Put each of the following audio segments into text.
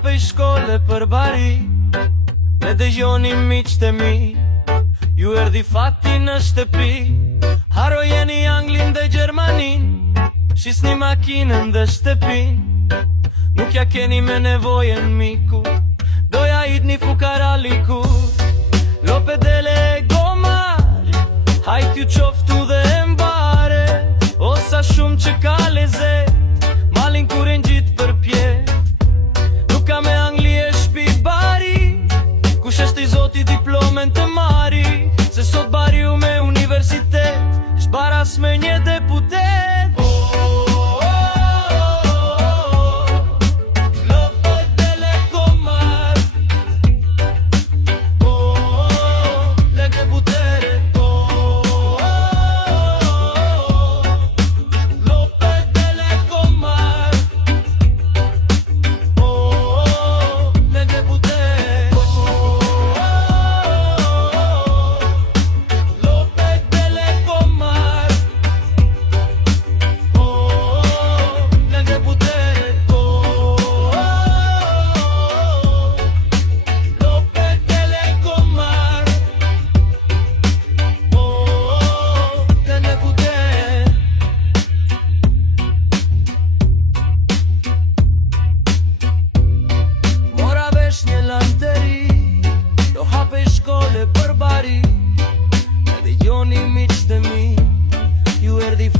hapej shkolle për bari, me dëgjoni miqtë e mi, ju erdi fati në shtëpi. Harojeni Anglin dhe Gjermanin, shisni makinën dhe shtëpin. Nuk ja keni me nevojen miku, doja idni fukaraliku. Lope dele gomar, hajt ju qoftu dhe mbare, o sa shumë që ka lezet, malin kur e ngjit për pje. Nuk ka me Angli e shpi bari, kush është i zoti diplomen të mari, se sot bari u me universitet, shbaras me një deputet.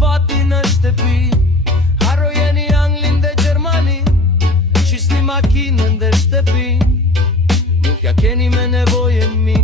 Fati në shtëpi, harojeni Anglin dhe Gjermanin, shisni makinën dhe shtëpin. Nuk ja keni me nevojen mi,